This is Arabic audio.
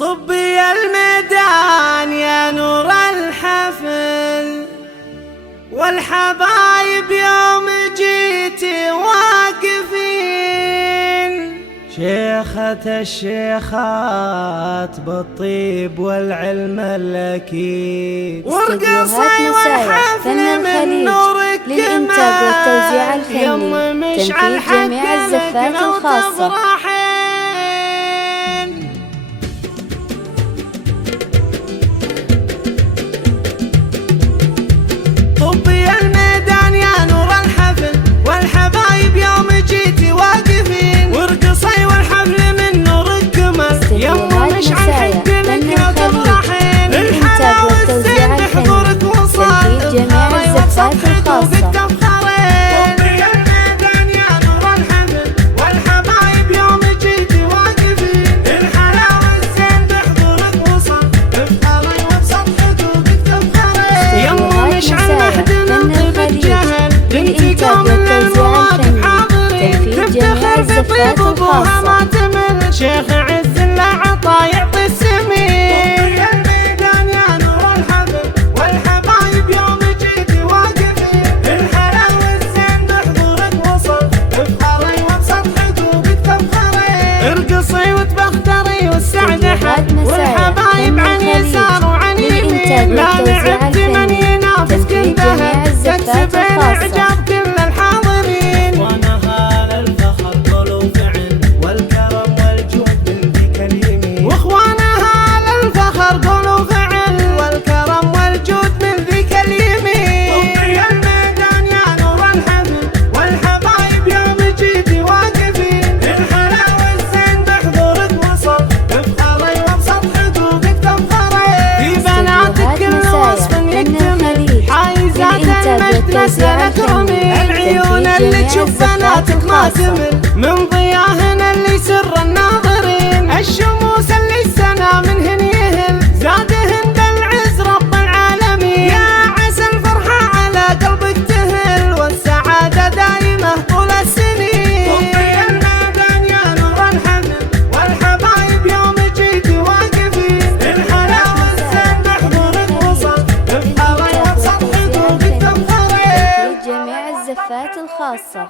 طبي الميدان يا نور الحفل، والحبايب يوم جيتي واقفين، شيخة الشيخات بالطيب والعلم الأكيد، ورقصي والحفل من نورك للإنتاج والتوزيع الفني، يم مشعل تنفيذ جميع الزفات الخاصة. طبي الميدان يا نور الحفل، والحبايب يوم جيتي واقفين، ورقصي والحفل من نور القمر، يم مشعل حق لك لو تفرحين، الحلا والزين بحضورك وصل، تنفيذ جميع الزفات الخاصة. الزفات الخاصة. شيخ عز العطا يعطي السمين، طبي الميدان يا نور الحفل، والحبايب يوم جيتي واقفين، الحلا والزين بحضورك وصل، افخري وبسط حقوقك تفخري، ارقصي وتبختري والسعد حد، والحبايب عن يسار وعن يمين، لا نعد من ينافس كل ذهب، تكسب الاعجاب كل الحاضرين، وانا هال الفخر قول وفعل، والكرم والجود من ذيك اليمين، واخوانا هال الفخر قول وفعل، والكرم والجود من ذيك اليمين، طبي الميدان يا نور الحفل، والحبايب يوم جيتي واقفين، الحلا والزين بحضورك وصل، افخري وبسط حقوقك تفخري، في بناتك كل وصف يكتمل، حايزات المجد نسأل اكرمي، العيون اللي تشوف بناتك ما تمل، من ضياهن اللي يسر الناظرين، الشموس اللي السنا منهن يهل، زادهن بالعز رب العالمين، يا عسى الفرحة على قلبك تهل، والسعادة دايمة طول السنين، طبي الميدان يا نور الحفل، والحبايب يوم جيتي واقفين، الحلا والزين بحضورك وصل، افخري وبسط حقوقك تفخري. جميع الزفات الخاصة.